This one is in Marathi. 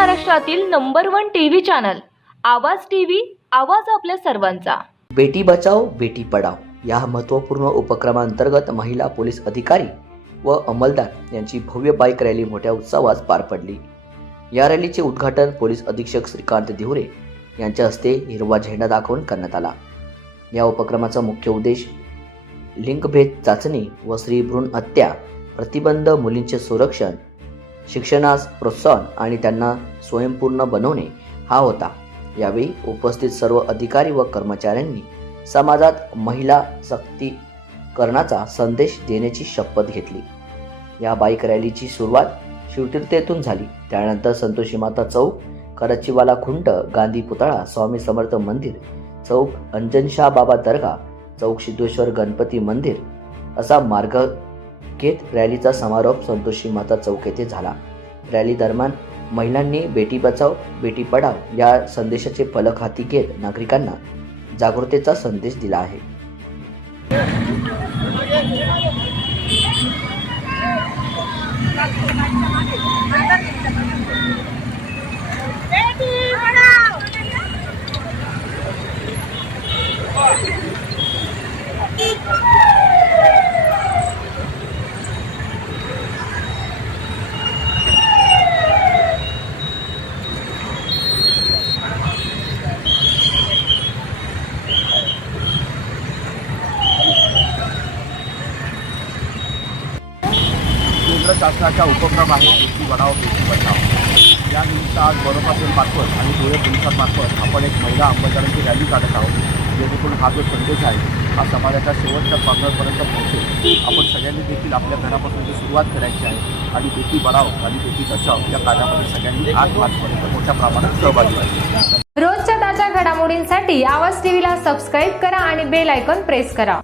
महाराष्ट्रातील number one TV channel Awaaz TV Awaaz आपल्या सर्वांचा. बेटी बचाओ बेटी पढाओ या महत्त्वपूर्ण उपक्रमांतर्गत महिला पोलीस अधिकारी व अंमलदार यांची भव्य बाईक रॅली मोठ्या उत्सवात पार पडली. या रॅलीचे उद्घाटन पोलीस अधीक्षक श्रीकांत दिहुरे यांच्या हस्ते हिरवा झेंडा दाखवून करण्यात आला. या उपक्रमाचा मुख्य उद्देश लिंगभेद चाचणी व स्त्रीभ्रूण हत्या प्रतिबंध मुलींचे संरक्षण शिक्षणास प्रोत्साहन आणि त्यांना स्वयंपूर्ण बनवणे हा होता. यावेळी उपस्थित सर्व अधिकारी व कर्मचाऱ्यांनी समाजात महिला सक्तीकरणाचा संदेश देण्याची शपथ घेतली. या बाईक रॅलीची सुरुवात शिवतीर्थेतून झाली. त्यानंतर संतोषी माता चौक करचिवाला खुंट गांधी पुतळा स्वामी समर्थ मंदिर चौक अंजनशाह बाबा दर्गा चौक सिद्धेश्वर गणपती मंदिर असा मार्ग घेत रॅलीचा समारोप संतोषी माता चौक येथे झाला. रॅली दरम्यान महिलांनी बेटी बचाव बेटी पढाव या संदेशाचे फलक हाती घेत नागरिकांना जागृतेचा संदेश दिला आहे. केंद्र शासनाचा उपक्रम आहे बेटी बढाओ बेटी बचाव या निमित्त आज बरोपासून मार्फत आणि धुळे पोलिसांमार्फत आपण एक महिला अंमलदारांची रॅली काढत आहोत जेणेकरून हा जो संदेश आहे हा समाजाच्या शेवटच्या पातळीपर्यंत पोहोचेल. आपण सगळ्यांनी देखील आपल्या घरापासून जी सुरुवात करायची आहे आणि बेटी बढाव आणि बेटी बचाव या कार्यामध्ये सगळ्यांनी आज मार्चपर्यंत मोठ्या प्रमाणात सहभागी व्हायचे. रोजच्या ताज्या घडामोडींसाठी आवाज टीव्हीला सबस्क्राईब करा आणि बेल आयकॉन प्रेस करा.